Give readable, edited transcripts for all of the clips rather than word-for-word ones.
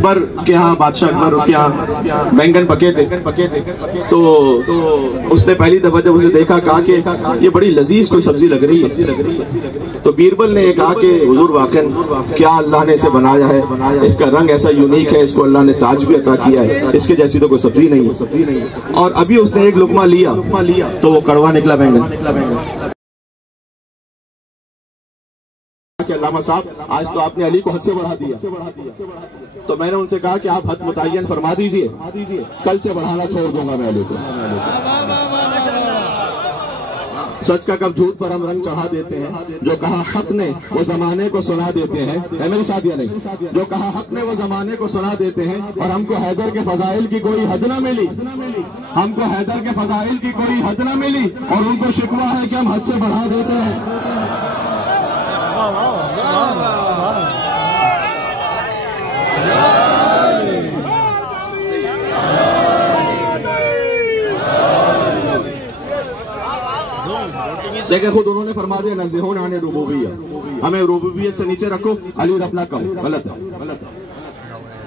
अकबर के यहाँ बादशाह अकबर उसके यहाँ बैंगन पके थे। तो उसने पहली दफा जब उसे देखा कहा कि ये बड़ी लजीज कोई सब्जी लग रही है। तो बीरबल ने कहा कि हुजूर वाकई क्या अल्लाह ने इसे बनाया है, इसका रंग ऐसा यूनिक है, इसको अल्लाह ने ताज भी अता किया है, इसके जैसी तो कोई सब्जी नहीं है। और अभी उसने एक लुकमा लिया तो वो कड़वा निकला बैंगन। अल्लामा साहब आज तो आपने अली को हद से बढ़ा दिया। तो मैंने उनसे कहा कि आप हद मुतय्यन फरमा दीजिए, कल से बढ़ाना छोड़ दूंगा मैं अली को। सच का कब झूठ पर हम रंग चढ़ा देते हैं। जो कहा हक ने वो जमाने को सुना देते हैं, है मेरे साथ या नहीं? जो कहा हक ने वो जमाने को सुना देते हैं। और हमको हैदर के फजाइल की कोई हद ना मिली, हमको हैदर के फजाइल की कोई हद ना मिली और उनको शिकवा है कि हम हद से बढ़ा देते हैं। लेकिन खुद उन्होंने फरमा दिया नज़ीहुन आने रुबूबियत, हमें रुबूबियत से नीचे रखो, अली रबना कहो। गलत है।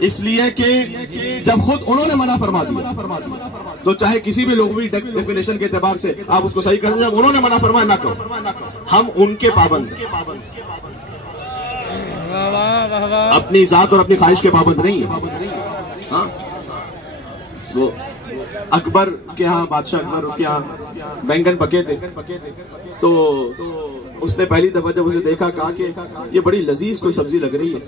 इसलिए कि जब खुद उन्होंने मना फरमा दिया तो चाहे किसी भी लुग़वी डेफिनेशन के एतबार से आप उसको सही कर दें, जब उन्होंने मना फरमाया ना कहो, हम उनके पाबंद, अपनी जात और अपनी ख्वाहिश के पाबंद नहीं है। हाँ, वो अकबर के यहाँ बादशाह अकबर उसके यहाँ बैंगन पके थे। तो उसने पहली दफा जब उसे देखा कहा कि ये बड़ी लजीज कोई सब्जी लग रही है।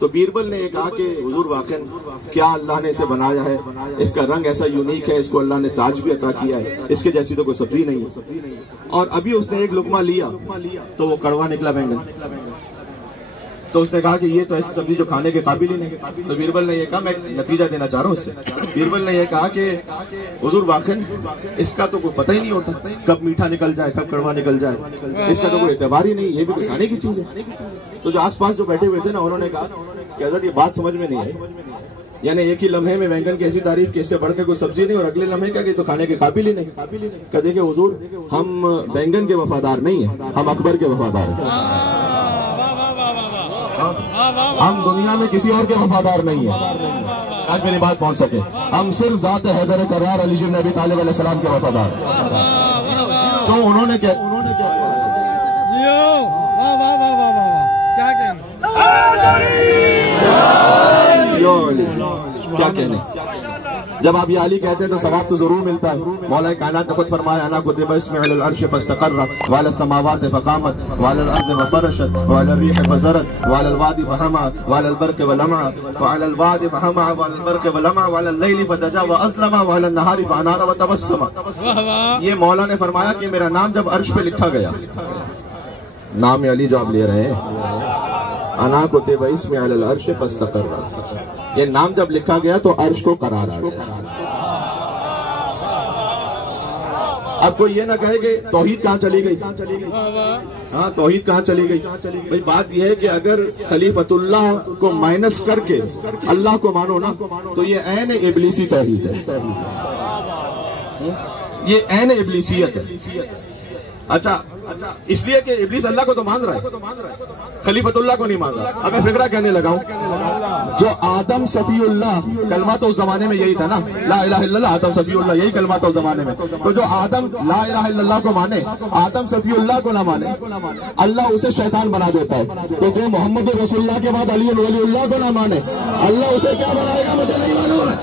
तो बीरबल ने कहा कि हुजूर वाकई क्या अल्लाह ने इसे बनाया है, इसका रंग ऐसा यूनिक है, इसको अल्लाह ने ताज भी अता किया है, इसके जैसी तो कोई सब्जी नहीं है। और अभी उसने एक लुकमा लिया तो वो कड़वा निकला बैंगन। तो उसने कहा कि ये तो ऐसी सब्जी जो खाने के काबिल ही नहीं। तो बीरबल ने ये कहा, मैं नतीजा देना चाह रहा हूँ इससे। बीरबल ने ये कहा कि हुजूर वाकई इसका तो कोई पता ही नहीं होता, कब मीठा निकल जाए कब कड़वा निकल जाए, इसका तो कोई एतबार ही नहीं, ये भी तो खाने की चीज है। तो जो आसपास जो बैठे हुए थे ना, उन्होंने कहा कि हज़रत ये बात समझ में नहीं आई, यानी एक ही लम्हे में बैंगन की ऐसी तारीफ कि इससे बढ़ के कोई सब्जी नहीं, और अगले लम्हे का कि तो खाने के काबिल ही नहीं। कहा देखिए हुजूर, हम बैंगन के वफादार नहीं है, हम अकबर के वफादार हैं। हम दुनिया में किसी और के वफादार नहीं है। आज मेरी बात पहुंच सके, हम सिर्फ जात हैदर करार अली इब्न अबी तालिब अलैहिस्सलाम के वफादार। तो उन्होंने क्या कहने, जब आप ये अली कहते हैं तो सवाब तो जरूर मिलता है। मौला कायनात ने खुद फरमाया, अना कुतिबा इस्मी अलल अर्श फस्तक़र्रा व अलस समावात फ़क़ामत व अलल अर्ज़ फ़फ़रशत व अलर रिह फ़ज़रत व अलल वादी फ़हमा व अलल बर्क़ वलमा व अलल वादी फ़हमा व अलल बर्क़ वलमा व अलल लैलि फ़दजा व अज़लमा व अलन नहारि फ़अनारा व तबस्समा। ये मौला ने फरमाया कि मेरा नाम जब अर्श पे लिखा गया, नाम अली जो आप ले रहे हैं, अना कुतिबा इस्मी अलल अर्श फस्तक़र्रा, ये नाम जब लिखा गया तो अर्श को करार आ गया। अब कोई ये ना कहे कि तौहीद कहाँ चली गई। हाँ, तौहीद कहाँ चली गई? भाई बात यह है कि अगर खलीफतुल्लाह को माइनस करके अल्लाह को मानो ना, तो ये ऐन इब्लीसी तौहीद है, ये ऐन इब्लीसियत है। अच्छा, इसलिए कि इब्लीस अल्लाह को तो मान रहा है, खलीफतुल्लाह को नहीं मान रहा। अब मैं फिक्रा कहने लगा हूँ, जो आदम सफीउल्लाह, कलमा तो उस जमाने में यही था ना, ला इलाहा इल्लल्लाह आदम सफीउल्लाह, यही कलमा था उस जमाने में। तो जो आदम ला इलाहा इल्लल्लाह को माने, आदम सफीउल्लाह को ना माने, अल्लाह उसे शैतान बना देता है। तो जो मोहम्मद रसूलुल्लाह के बाद अली वलीउल्लाह को ना माने, अल्लाह उसे क्या बनाएगा मुझे नहीं मालूम है।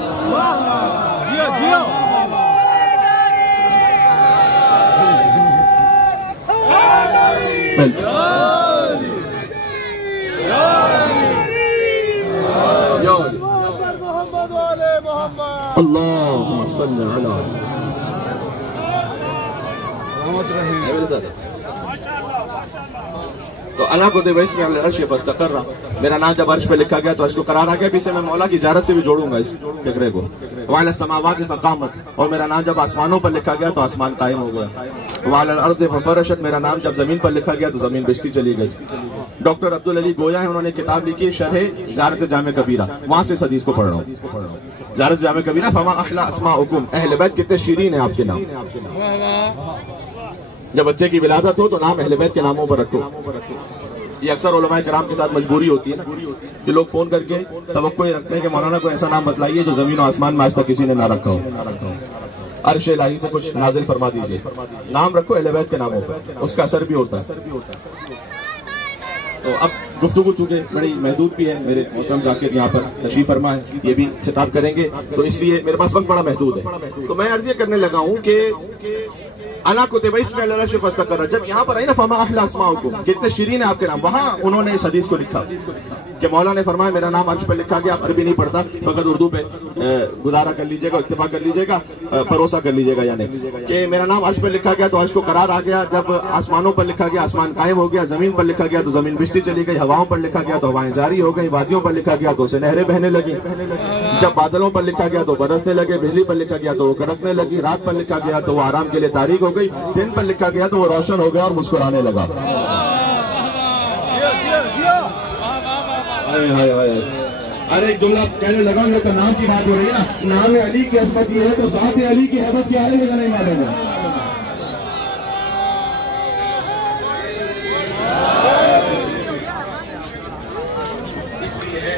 अल्लाहुम्मा सल्ली अला तो अला कुतिबा इस्मी अलल अर्श फस्तक़र्रा, मेरा नाम जब अर्श पे लिखा गया तो अर्श को करार आ गया। इसे मैं मौला की ज़ियारत से भी जोड़ूंगा इस फिक्रे को। व अलस समावात फ़क़ामत, और मेरा नाम जब आसमानों पर लिखा गया तो आसमान कायम हो गया। व अलल अर्ज़ फ़फ़रशत, मेरा नाम जब जमीन पर लिखा गया तो जमीन बिछती चली गई। डॉक्टर अब्दुल अली गोया है, उन्होंने किताब लिखी शरह ज़ियारत जामे कबीरा, वहां से इस हदीस को पढ़ रहा हूँ। ज़ियारत जामे कबीरा, फमा अहला अस्माउकुम, अहले बैत कितने शीरीन है आपके नाम। जब बच्चे की विलादत हो तो नाम अहले बैत के नामों पर रखो। ये अक्सर उलमाए किराम के साथ मजबूरी होती है ना कि लोग फोन करके तवक्को ये रखते हैं कि मौलाना को ऐसा नाम बतलाइए जो जमीन और आसमान में आज तक किसी ने ना रखा हो। अर्श इलाही से कुछ नाजिल फरमा दीजिए, नाम रखो अहले बैत के नामों पर, उसका असर भी होता है। तो अब गुफ्तगू चूंकि बड़ी महदूद भी है, मेरे मोहतरम जाकिर यहाँ पर तशरीफ फरमा है, ये भी खिताब करेंगे, तो इसलिए मेरे पास वक्त बड़ा महदूद है। तो मैं अर्ज ये करने लगा हूँ कि अला कुतिबा इसमें अल्लाह से फस्तकर, जब यहाँ पर आई ना फमा अहला अस्माउकुम, कितने शीरीन है आपके नाम, वहाँ उन्होंने इस हदीस को लिखा कि मौला ने फरमाया मेरा नाम अर्श पर लिखा गया। आप अरबी नहीं पढ़ता, फकत उर्दू पे गुजारा कर लीजिएगा, इत्तेफाक कर लीजिएगा, भरोसा कर लीजिएगा, यानी कि मेरा नाम अर्श पर लिखा गया तो अर्श को करार आ गया। जब आसमानों पर लिखा गया आसमान कायम हो गया, जमीन पर लिखा गया तो जमीन बिजती चली गई, हवाओं पर लिखा गया तो हवाएं जारी हो गई, वादियों पर लिखा गया तो उसे नहरें बहने लगी, जब बादलों पर लिखा गया तो बरसने लगे, बिजली पर लिखा गया तो वो कड़कने लगी, रात पर लिखा गया तो वो आराम के लिए तारीख हो गई, दिन पर लिखा गया तो वो रोशन हो गया और मुस्कुराने लगा। अरे एक जुमला कहने लगा, मैं तो नाम की बात हो रही है ना, नाम अली की असमत ये है तो ज़ात अली की हैबत क्या है मुझे नहीं मालूम है। इसलिए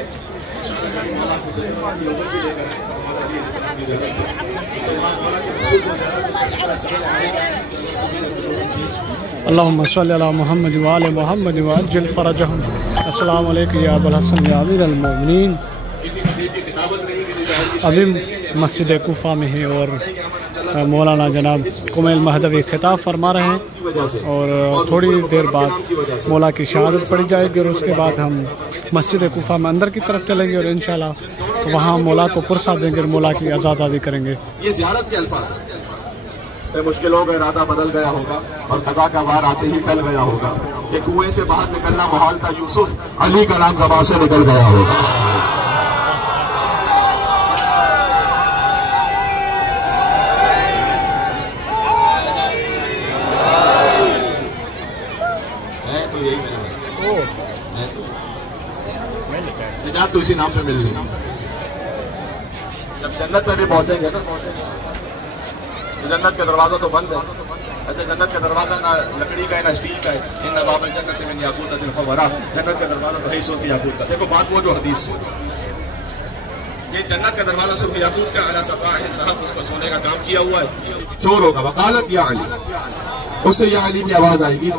अल्लाहुम्मा सल्ली अला मुहम्मद व आले मुहम्मद व अज्जिल फरजहुम। अस्सलामु अलैकुम या अबुल हसन या अमीर अल मोमिनीन। अभी मस्जिद कूफा में है और मौलाना जनाब कुमैल महदवी खिताब फरमा रहे हैं और थोड़ी देर बाद मौला की शहादत पड़ी जाएगी और उसके बाद हम मस्जिद कूफा में अंदर की तरफ चलेंगे और इंशाल्लाह वहाँ मौला को पुरसा देंगे और मौला की आज़ादी करेंगे। ये ज़ियारत के अल्फाज है, मुश्किलों का इरादा बदल गया होगा और कज़ा का वार आते ही टल गया होगा, ये कुएं से बाहर निकलना मुहाल था, यूसुफ अली का नाम ज़बान से निकल गया होगा। तो यही जन्नत तो इसी नाम पे मिल गई। जब जन्नत में भी पहुंचेंगे ना, जन्नत का दरवाजा तो बंद है। अच्छा, जन्नत का दरवाजा ना लकड़ी का है ना स्टील का है। इन बाबल जन्नत में याकूत वरा, जन्नत का दरवाजा तो है सोफी याकूत का। देखो बात वो जो हदीस से, ये जन्नत का दरवाजा सोफी याकूत का अला सफा है साहब, उस पर सोने का काम किया हुआ है। चोर होगा वकालत या अली, उससे या अली की आवाज आएगी।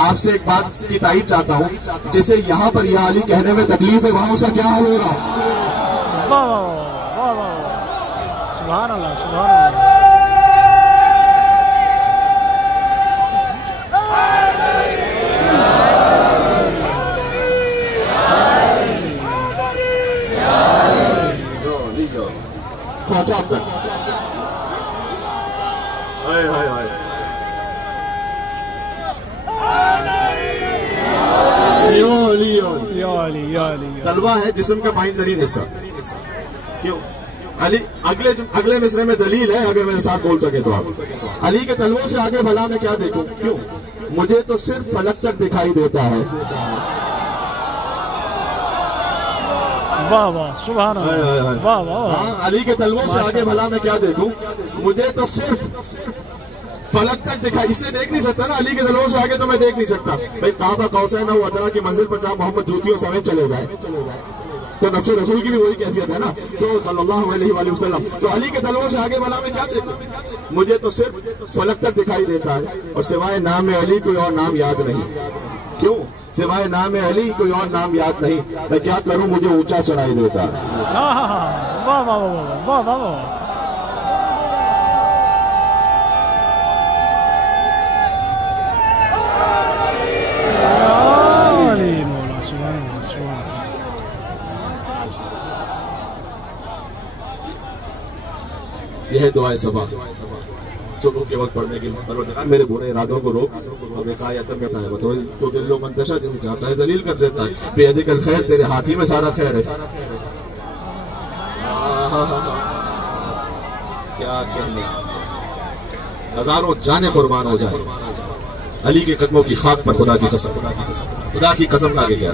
आपसे एक बात की ताईद चाहता हूँ, जिसे यहाँ पर या अली कहने में तकलीफ है वहाँ उसका क्या हाल होगा? सुभान अल्लाह, सुभान अल्लाह। तलवा है जिस्म का माइन तरीन हिस्सा। क्यों? अली अगले मिसरे में दलील है, अगर मेरे साथ बोल सके तो आप। अली के तलवों से आगे भला मैं क्या देखूं? क्यों? मुझे तो सिर्फ फलक तक दिखाई देता है। वाह वाह, सुभान अल्लाह, वाह वाह। हाँ, अली के तलवों से आगे भला मैं क्या देखूं? मुझे तो सिर्फ फलक तक दिखाई, इसलिए देख नहीं सकता ना, अली के तलवों से आगे तो मैं देख नहीं सकता। भाई काबा कौसैन व अदना की मंजिल पर जहाँ मोहम्मद जूतियों समेत चले जाए तो नफ्स रसूल की भी वही कैफियत है ना, तो सल्लल्लाहु अलैहि वसल्लम। तो अली के तलवों से आगे भला मैं क्या देखूं? मुझे तो सिर्फ फलक तक दिखाई देता है और सिवाय नाम अली कोई और नाम याद नहीं। क्यों? सिवाय नाम अली कोई और नाम याद नहीं। मैं क्या करूं, मुझे ऊंचा सुनाई देता है। वाह वाह वाह वाह वाह। यह है दुआए सबा, सुबह के वक्त पढ़ने की। मेरे बुरे इरादों को रोक और तो दिलो मंतशा जैसे चाहता है जलील कर देता है। बेहदिकल खैर, तेरे हाथी में सारा खैर है। क्या कहने, हजारों जाने कुर्बान हो जाए अली के कदमों की खाक पर। खुदा की कसम, खुदा की कसम आगे गया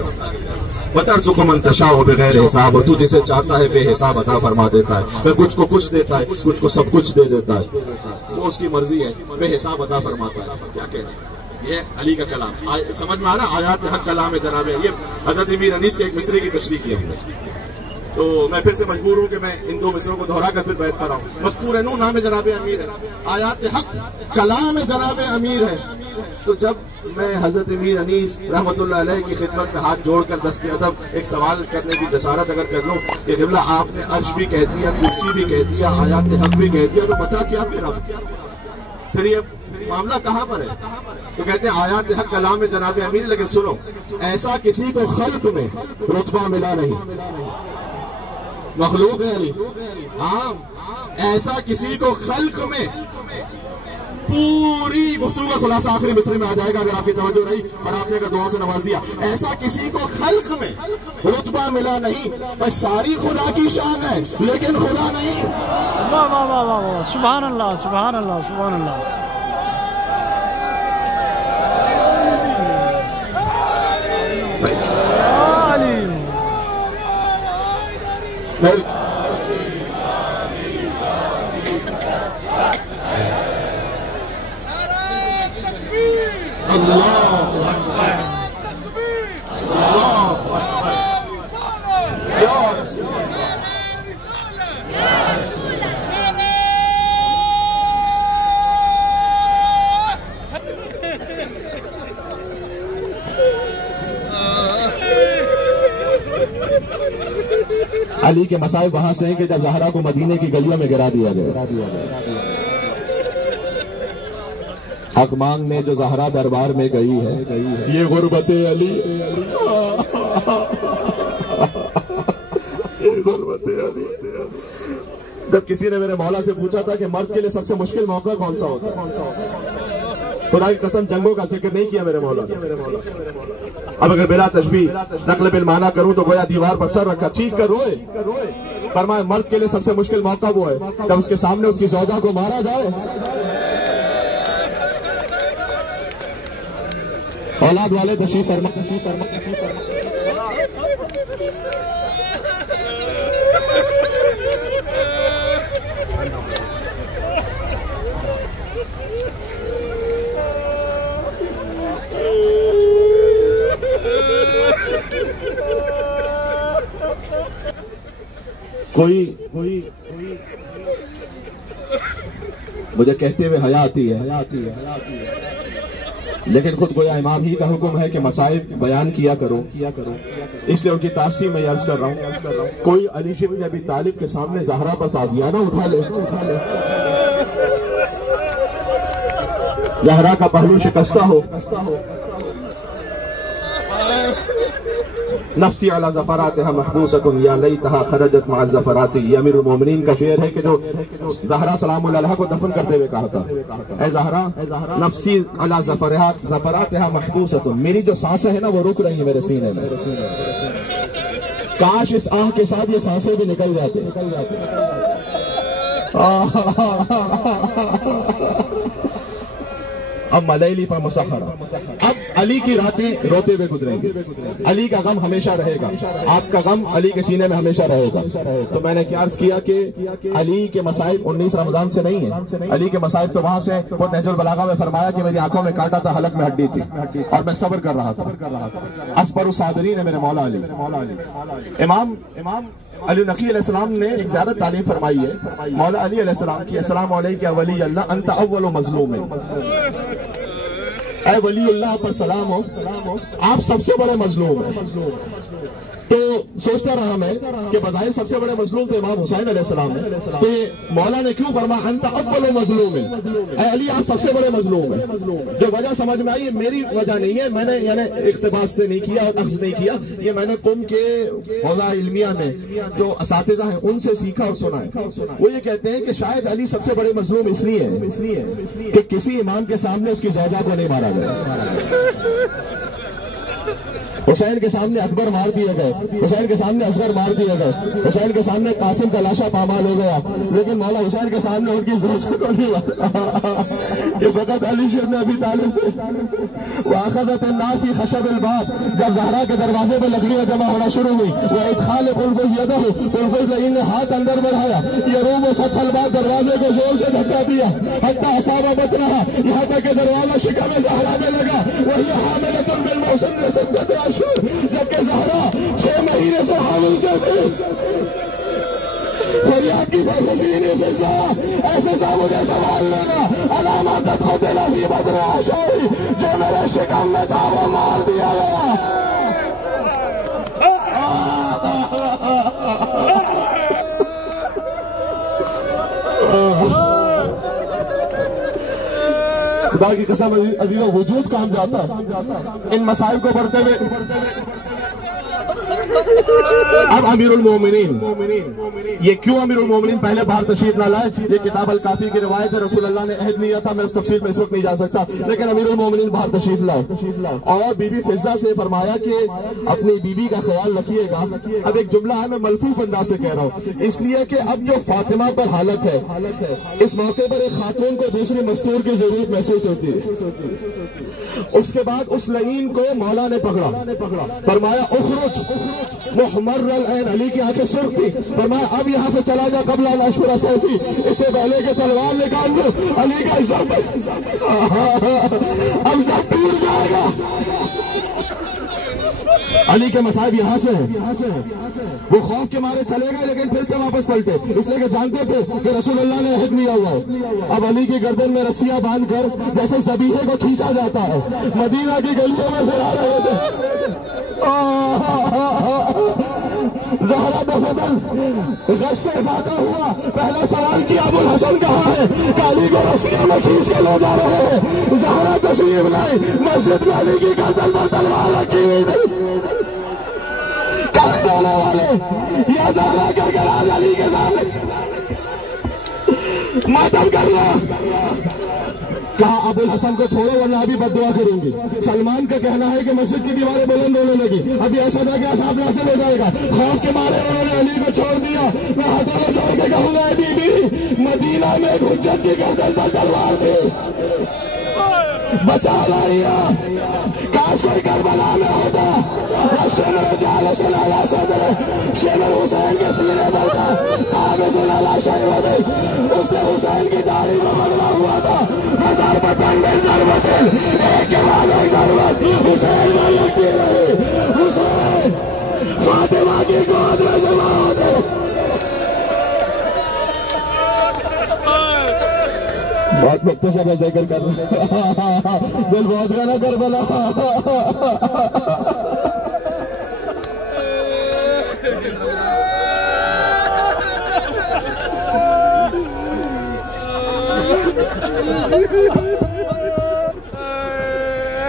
बतरज़ुक़ु मन तशाअ बगैर हिसाब, और तू जिसे चाहता है बेहिसाब अता फरमा देता है। मैं कुछ को कुछ देता है, कुछ को सब कुछ दे देता है, वो उसकी मर्जी है, बेहिसाब अता फरमाता है। क्या कहना। ये अली का कलाम समझ में आ रहा, आयात हक कलाम है जनाब। ये हज़रत अमीर अनीस के एक मिसरे की तशरीह की हमने, तो मैं फिर से मजबूर हूँ कि मैं इन दो मिसरों को दोहरा कर फिर बैठ कर रहा हूँ। मस्तूर नू नाम जनाब अमीर है, आयात हक कलाम जनाब अमीर है। तो जब मैं हजरत अमीर अनीस रहमतुल्लाह अलैह की खिदमत में हाथ जोड़कर दस्ते अदब एक सवाल करने की जसारत अगर कर लूँ कि क़िबला आपने अर्श भी कह दिया, कुर्सी भी कह दिया, आयात हक भी कह दिया, तो बचा क्या फिर ये मामला कहाँ पर है? तो कहते हैं आयात हक कलाम में जनाब अमीर। लेकिन सुनो, ऐसा किसी को खल्क में रुतबा मिला नहीं, मखलूक है अली। हाँ, ऐसा किसी को खल्क में, पूरी गुफ्तगू का खुलासा आखिरी मिसरे में आ जाएगा अगर आपकी तवज्जो रही और आपने अगर दुआओं से नवाज दिया। ऐसा किसी को खल्क में रुतबा मिला नहीं, पर सारी खुदा की शान है लेकिन खुदा नहीं। वाह वाह वाह वाह वाह, सुभान अल्लाह सुभान अल्लाह सुभान अल्लाह। अली के मसाइब वहां से हैं कि जब ज़हरा को मदीने की गलियों में गिरा दिया गया, हक मांगने जो ज़हरा दरबार में गई है, ये गुर्बते अली, ये गुर्बते अली। जब किसी ने मेरे मौला से पूछा था कि मर्द के लिए सबसे मुश्किल मौका कौन सा होता है, खुदा की कसम जंगों का जिक्र नहीं किया मेरे मौला। अब अगर बिला तशबीह नक़ल बिल माना करूं तो गोया दीवार पर सर रखा चीख कर रोए। फरमाया मर्द के लिए सबसे मुश्किल मौका वो है जब उसके सामने उसकी ज़ौजा को मारा जाए। औलाद वाले तशरीफ फरमा। कोई मुझे कहते हुए हया आती है, लेकिन खुद गोया इमाम ही का हुक्म है कि मसाइब बयान किया करो, इसलिए उनकी तासीम में अर्ज कर रहा हूँ। कोई अली इब्न अबी तालिब के सामने ज़हरा पर ताज़िया ना उठा ले, ज़हरा का पहलू शिकस्ता हो। नफ्सी अला ज़फ़रातिहा महबूसतुन या लैतहा खरजत मअ ज़फ़राति, ये अमीरुल मोमिनीन का शेर है कि जो ज़हरा सलामुल्लाह अलैहा को दफन करते हुए कहा था, ऐ ज़हरा नफ्सी अला ज़फ़रातिहा महबूसतुन, मेरी जो सांसें हैं ना वो रुक रही है मेरे सीने में, काश इस आह के साथ ये सांसें भी निकल जाते। अब मलैली फा मुसख्खरा, अब अली की रातें रोते हुए गुजरेंगी। अली का गम हमेशा रहेगा, आपका गम अली के सीने में हमेशा रहेगा। तो मैंने क्या अर्ज किया कि अली के मसाइब 19 रमजान से नहीं है, अली के मसाइब तो वहां से वो नहजुल बलागा में फरमाया कि मेरी आंखों में काटा था, हलक में हड्डी थी और मैं सब्र कर रहा था। असबर साबिरीन है मेरे मौला अली। इमाम अली नकी अलैहिस्सलाम ने एक ज़्यादा तालीम फरमाई है मौला अली अलैहिस्सलाम की, अस्सलामु अलैका वली अल्लाह अंत अव्वलु मज़लूम, ऐ वलीउल्लाह पर सलाम हो, आप सबसे बड़े मजलूम हैं। तो सोचता रहा मैं कि बज़ाहिर सबसे बड़े मजलूम तो इमाम हुसैन अलैहिस्सलाम है, तो मौला ने क्यों फरमाया अंत अव्वलु मज़लूम, ऐ अली आप सबसे बड़े मजलूम हैं। जो वजह समझ में आई, मेरी वजह नहीं है, मैंने यानी इख्तिबास से नहीं किया और अख्ज़ नहीं किया, ये मैंने कुम के हौज़ा इल्मिया में जो असातिज़ा हैं उनसे सीखा और सुना है। वो ये कहते हैं कि शायद अली सबसे बड़े मजलूम इसलिए कि किसी इमाम के सामने उसकी ज़ौजा को नहीं मारा गया। हुसैन के सामने अकबर मार दिए गए, हुसैन के सामने असगर मार दिए गए, हुसैन के सामने कासिम का लाशा पामाल हो गया, लेकिन मौला हुसैन के सामने उनकी ज़रूरत को नहीं मारा। ये फकत अली शेर ने अभी तालिब थे। वाखदत नाफी खशबल बास, जब ज़हरा के दरवाजे पर लकड़ियां जमा होना शुरू हुई, वह इदखाल कुल्फुज यदहु, कुल्फुज लईन ने हाथ अंदर बढ़ाया, यरूम फतल बाद दरवाजे को जोर से धक्का दिया, हत्ता असाबा बच रहा, यहाँ तक कि दरवाजा शिकम ज़हरा में लगा। वही हामिलतुन बिल मौसम ने सिद्दत अशूर, जबकि ज़हरा 6 महीने से हामिल से थी। फरियाद की फरफसीनी फिजा, ऐ फिजा मुझे सवाल लेना, अलामत खुद लफी बदर आशाई, जो मेरे शिकम में था वो मार दिया गया। खुदा की कसम अजीजों, वजूद काम जाता है इन मसाइल को बढ़ते हुए। अब अमीरुल मोमिनीन, ये क्यों अमीरुल मोमिनीन पहले बाहर तशरीफ ना लाए, ये किताब अल काफी की रिवायत है। रसूल अल्लाह ने अहद लिया था, मैं उस तफसील में इस वक्त नहीं जा सकता, लेकिन अमीरुल मोमिनीन बाहर तशरीफ लाए और बीबी फिजा से फरमाया कि अपनी बीबी का ख्याल रखिएगा। अब एक जुमला है, मैं मलफूफ अंदाज से कह रहा हूँ, इसलिए कि अब जो फातिमा पर हालत है, इस मौके पर एक खातून को दूसरी मस्तूर की जरूरत महसूस होती है। उसके बाद उस लईन को मौला ने पकड़ा, फरमाया उखरुज मुहमर्रल ऐन, अली की आंखें सुर्ख थी, फरमाया अब यहाँ से चला जा कबला अशुरा सैफी, इससे पहले के तलवार निकाल लो। अली का इज्जत अब सब टूट जाएगा। अली के मसाइब यहाँ से हैं, वो खौफ के मारे चले गए लेकिन फिर से वापस पलटे, इसलिए कि जानते थे कि रसूल अल्लाह ने अहद लिया हुआ है। अब अली की गर्दन में रस्सियां बांधकर जैसे ज़बीहे को खींचा जाता है, मदीना की गलियों में फिरा रहे थे। ज़हरा दफदल गश्ते फातह हुआ, पहला सवाल किया अबुल हसन कहाँ है, काली को रस्सियों में खींच के ले जा रहे हैं। ज़हरा तशरीफ लाई, मस्जिद में अली की गर्दन पर तलवार रखी हुई थी। कहने देने वाले या ज़हरा करके आज अली के सामने मातम कर लो। कहा अबुल हसन को छोड़ो वरना अभी बद्दुआ करूंगी। सलमान का कहना है कि मस्जिद की दीवारें बुलंद होने लगी, अभी ऐसा था कि असाब नासिल हो जाएगा। खौफ के मारे उन्होंने अली को छोड़ दिया। मैं हाथों में जोड़ के कहूंगा बीबी, मदीना में हुज्जत की गर्दन पर तलवार थी, बचा लाइया, काश कोई करबला में होता। शेमर हुसैन के सीने पर था, उसने हुसैन की दाढ़ी में बदला हुआ था। एक के बाद एक जरूरत हुसैन में लगती रही। हुसैन फातिमा की गोद में जमा होते। बहुत मुख्तसर है जिक्र कर दिल बहुत गाना करबला।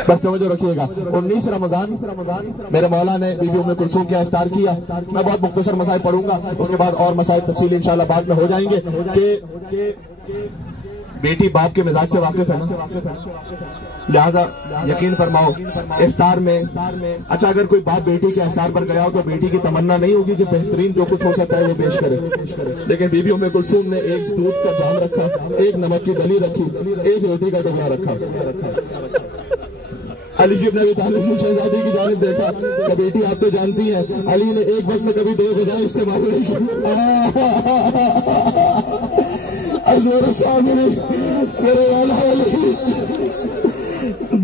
बस समझो रखिएगा, 19 रमजान मेरे मौला ने बीबी उम्मे कुलसूम का इफ्तार किया। मैं बहुत मुख्तसर मसाइल पढ़ूंगा, उसके बाद और मसाइल तफसील इंशाल्लाह बाद में हो जाएंगे। कि बेटी बाप के मिजाज से वाकिफ है ना, लिहाजा यकीन फरमाओ इफ्तार में। अच्छा, अगर कोई बाप बेटी के इफ्तार पर गया हो तो बेटी की तमन्ना नहीं होगी कि बेहतरीन जो कुछ हो सकता है वो पेश करे, लेकिन बीबी उम्मे कुलसूम ने एक दूध का जाम रखा, एक नमक की डली रखी, एक रोटी का टुकड़ा रखा। अली इब्न अबी तालिब ने शहजादी की जानिब देखा कि बेटी आप तो जानती हैं, अली ने एक वक्त में कभी 2 गज़ा इस्तेमाल नहीं किया। मेरे वाला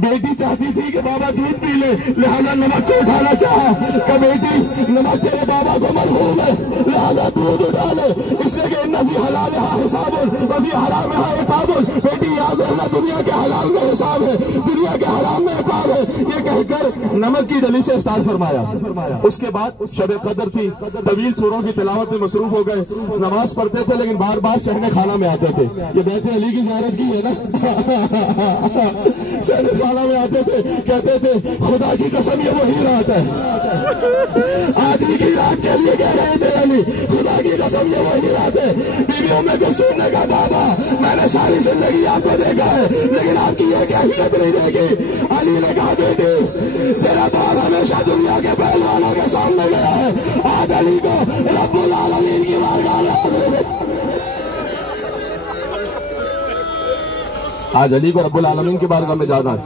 बेटी चाहती थी कि बाबा दूध पी ले, लिहाजा नमक को उठाना चाहा कि बेटी नमक तेरे बाबा को मरहूम है, लिहाजा दूध उठा ले, इसलिए कि नफी हलाल हिसाबुल वफी हराम इकाबुल। बेटी याद रखना, दुनिया के हलाल में हिसाब है, दुनिया के हराम में इकाब है। ये कहकर नमक की डली से इफ्तार फरमाया। उसके बाद शब कदर थी, तवील सूरों की तिलावत में मसरूफ हो गए, नमाज पढ़ते थे लेकिन बार बार सहने खाना में आते थे। ये बैठे अली की ज़ियारत की है ना। हुसैन साला में आते थे, कहते थे खुदा की कसम ये वही रात है। आज की रात के लिए कह रहे थे अली, खुदा की कसम ये वही रात है। बीवियों में कुलसूम ने कहा बाबा मैंने सारी जिंदगी आपको देखा है लेकिन आपकी ये कैफियत नहीं देखी। अली ने कहा बेटे तेरा बाप हमेशा दुनिया के पहलवानों के सामने गया है, आज अली को रब्बुल आलमीन की बारगाह में आज अली को रब्बुल आलमीन की बारगाह में जाना है।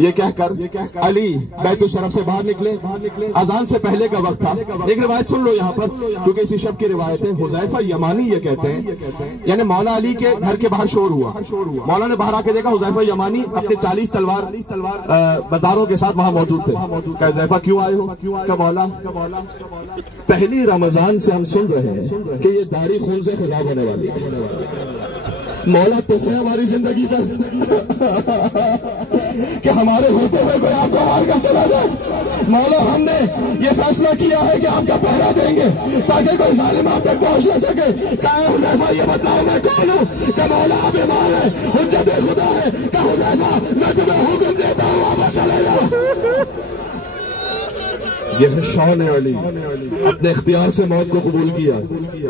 ये कहकर अली बैतुल शरफ से बाहर निकले। अजान से पहले का वक्त था। एक रिवायत सुन लो यहाँ पर, क्योंकि इसी शब की रिवायत है। हुज़ैफा यमानी ये कहते हैं, यानी मौला अली के घर के बाहर शोर हुआ। मौला ने बाहर आके देखा हुज़ैफा यमानी अपने 40 तलवार बदारों के साथ वहां मौजूद थे। हुज़ैफा क्यों आए हो? क्या मौला पहली रमजान से हम सुन रहे हैं कि ये दाढ़ी खून से खिजाब होने वाली है। मौला तोहफे हमारी जिंदगी पर कि हमारे होते हुए कोई आपको मार कर चला जाए। मौला हमने ये फैसला किया है कि आपका पहरा देंगे ताकि कोई जालिम आप तक पहुंच न सके। कहा हुज़ैफा ये बताओ मैं कौन हूँ? कि मौला आप ईमान है, हुज्जत खुदा है। कहा हुज़ैफा मैं तुम्हें हुक्म देता हूँ वापस चले जाओ। ये है शान अली, अपने इख्तियार से मौत को कबूल किया।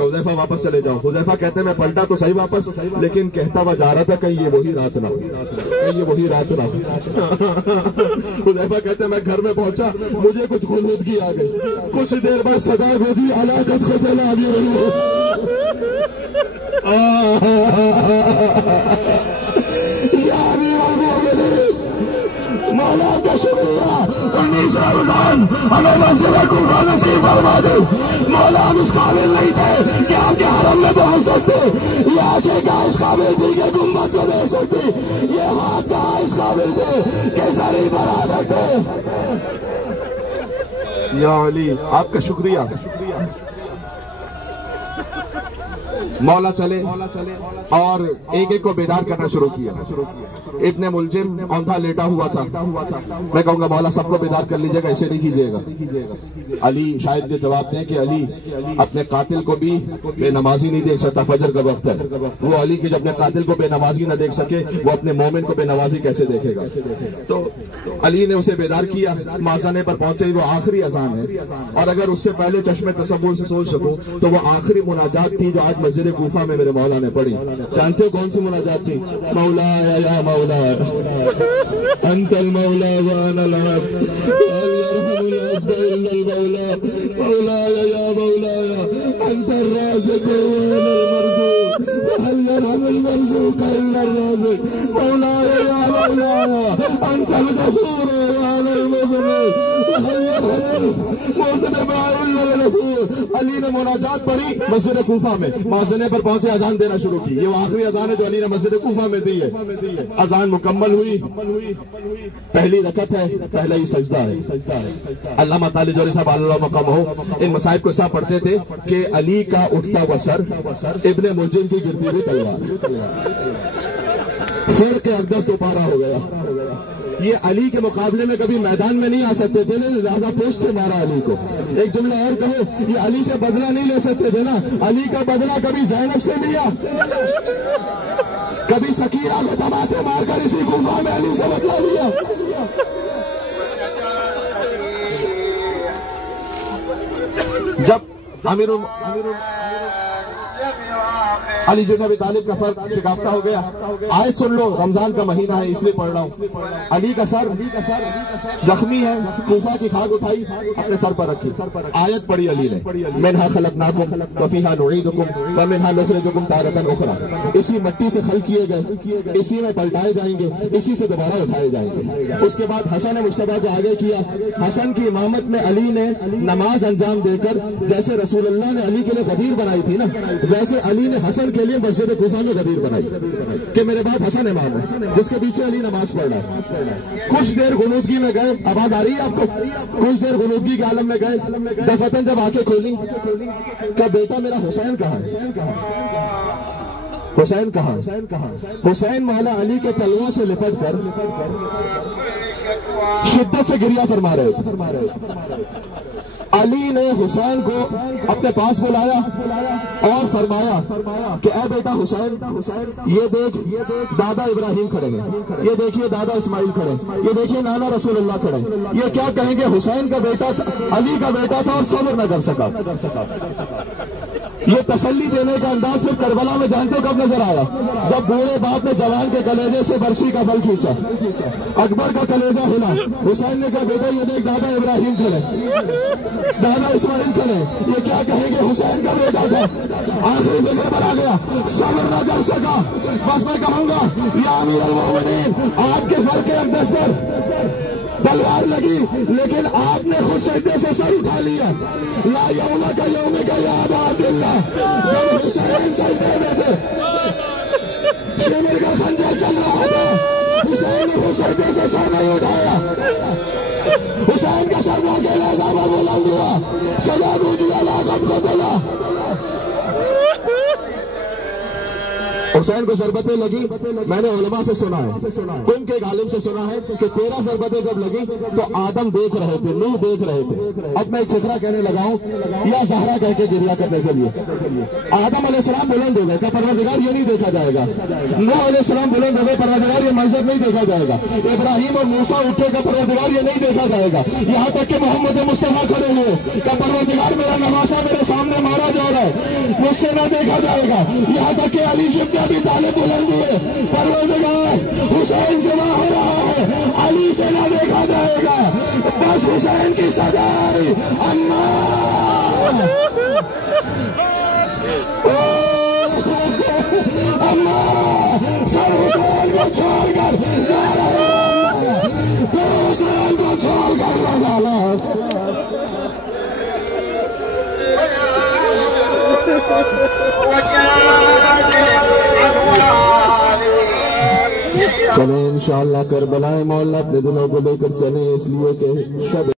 हुज़ैफा वापस चले जाओ। हुज़ैफा कहते हैं मैं पलटा तो सही वापस, लेकिन कहता हुआ जा रहा था कहीं ये वही रात ना हो, कहीं ये वही रात ना हो। हुज़ैफा कहते हैं मैं घर में पहुंचा, मुझे कुछ गुनूदगी आ गई। कुछ देर बाद सदा गुजरी अलाकत को चला भी रही हो। मौला का शुक्रिया 19 रमजान हमें मस्जिद कूफा नसीब फरमा दे। मौला हम इस काबिल नहीं थे कि आपके हरम में पहुंच सकते, ये आंखें कहाँ इस काबिल थी कि गुम्बद को देख सकती, ये हाथ कहाँ इस काबिल थे कि सरी पर आ सकते। या अली आपका शुक्रिया। मौला चले और एक एक को बेदार करना शुरू किया। इब्ने मुलजिम औंधा लेटा हुआ था। मैं कहूंगा मौला सबको बेदार कर लीजिएगा, ऐसे नहीं कीजिएगा। अली शायद ये जवाब दें कि अली अपने कातिल को भी बेनमाजी नहीं देख सकता, फजर का वक्त है। वो अली के जो अपने कातिल को बेनमाजी न देख सके, वो अपने मोमिन को बेनमाजी कैसे देखेगा? तो अली ने उसे बेदार किया। माज़ाने पर पहुंचे, वो आखिरी अजान है, और अगर उससे पहले चश्मे तसव्वुर से सोच सकूं तो वो आखिरी मुनाजात थी जो आज मस्जिद कूफा में मेरे मौला ने पढ़ी। जानते हो कौन सी मुनाजात थी? मौला या मौला अंतल मौला व अनल अब्द मौला मौला या मौला अंतर राज़िक़ व अनल मरज़ूक़ हल यरहमुल मरज़ूक़ इल्ला राज़िक़ मौला या मौला अंतल गफूर व अनल मुज़निब हल यरहमुल मुज़निब इल्ला गफूर। अली ने मुनाजात पढ़ी मस्जिद कूफा में। माज़ने पर पहुंचे, अजान देना शुरू की। ये वो आखिरी अजान है जो अली ने मस्जिद कूफा में दी है। अजान मुकम्मल हुई, पहली रकत है, पहला ही सजदा है। अल्लामा ताली जोरी साहब अल्लाह मक़ाम हो, इन मसाइब को ऐसा पढ़ते थे कि अली का उठता हुआ सर, इब्ने मुलजिम की गिरती हुई तलवार, फिर के अक़दस दोबारा हो गया। ये अली के मुकाबले में कभी मैदान में नहीं आ सकते थे ना, लिहाजा पोस्ट से मारा अली को। एक जुमला और कहो, ये अली से बदला नहीं ले सकते थे ना। अली का बदला कभी ज़ैनब से लिया, कभी सकीरा को तमाचे मारकर इसी गुफा में अली से बदला लिया। जब अली जिब्न अबी तालिब का फर्क शिकाफ्ता हो गया। आयत सुन लो, रमजान का महीना है इसलिए पढ़ रहा हूँ। अली का सर जख्मी है, कूफा की खाक उठाई अपने सर पर रखी, आयत पढ़ी अली ने, मिन्हा खलक़नाकुम व फ़ीहा नुईदुकुम व मिन्हा नुख़रिजुकुम तारतन उख़रा। इसी मिट्टी से खल किए गए, इसी में पलटाए जाएंगे, इसी से दोबारा उठाए जाएंगे। उसके बाद हसन मुश्तबा को आगे किया। हसन की इमामत में अली ने नमाज अंजाम देकर, जैसे रसूलुल्लाह ने अली के लिए गदीर बनाई थी ना, वैसे अली ने हसन के लिए मस्जिद कूफा में गदीर बनाई कि मेरे बाद हसन इमाम है, जिसके पीछे अली नमाज पढ़ रहा है। कुछ देर गुनूदगी में गए, आवाज आ रही है आपको? कुछ देर गुनूदगी के आलम में गए। दफतन जब आंखें खोली, क्या बेटा मेरा हुसैन कहाँ है? हुसैन कहाँ? हुसैन मौला अली के तलवा से लिपट कर शिद्दत से गिरिया फरमा रहे थे। अली ने हुसैन को अपने पास बुलाया और फरमाया कि ऐ बेटा हुसैन, ये देख दादा इब्राहिम खड़े हैं, ये देखिए दादा इस्माइल खड़े, ये देखिए नाना रसूलुल्लाह खड़े, ये क्या कहेंगे? हुसैन का बेटा अली का बेटा था और सब्र न कर सका। ये तसल्ली देने का अंदाज फिर करबला में जानते हो कब नजर आया? जब बूढ़े बाप ने जवान के कलेजे से बरसी का बल खींचा, अकबर का कलेजा हिला। हुसैन ने कहा बेटा ये देख दादा इब्राहिम खड़े, दादा इस्माइल खड़े, ये क्या कहेंगे? हुसैन का बेटा था। आखिरी फिक्र बना गया, सब्र न कर सका। बस मैं कहूंगा या अमीर अल मोमिनीन, आपके सर के अक़दस पर तलवार लगी, लेकिन आपने खुद सजदे से सर उठा लिया। ला यौमा का यौमे का या अबा अब्दुल्लाह, जब हुसैन सजदे में थे, शिमर का खंजर चल रहा था, हुसैन ने खुद सजदे से सर नहीं उठाया। हुसैन का सर अकेला साहब बुलंद हुआ, सदा गुजरा लागत को बोला। हुसैन को ज़रबतें लगी, मैंने उलमा से सुना है, कुम के आलिम से सुना है कि 13 ज़रबतें जब लगी तो आदम देख रहे थे, नूह देख रहे थे। अब मैं एक फिक्रा कहने लगा हूं, या ज़हरा कह के गिरिया करने के लिए। आदम अलैहिस्सलाम बुलंद हो गए, क्या परवरदिगार ये नहीं देखा जाएगा? नूह अलैहिस्सलाम बुलंद हो गए, परवरदिगार ये मंजर नहीं देखा जाएगा। इब्राहिम और मूसा उठेगा, परवरदिगार ये नहीं देखा जाएगा। यहाँ तक कि मोहम्मद मुस्तफा खड़े हुए, क्या परवरदिगार मेरा नवासा मेरे सामने मारा जा रहा है, मुझसे ना देखा जाएगा। यहाँ तक कि अली जिब्ने भी ताले बुलंद हुए, परवरदिगार हुसैन से हो रहा है, अली से ना देखा जाएगा। बस हुसैन की सगाई, अम्मा अम्मा सर हुसैन को छोड़कर जा रहे हैं, तो हुसैन को छोड़कर लगा लो। चले इंशाअल्लाह करबला मौला अपने दिलों को लेकर चले, इसलिए कि शब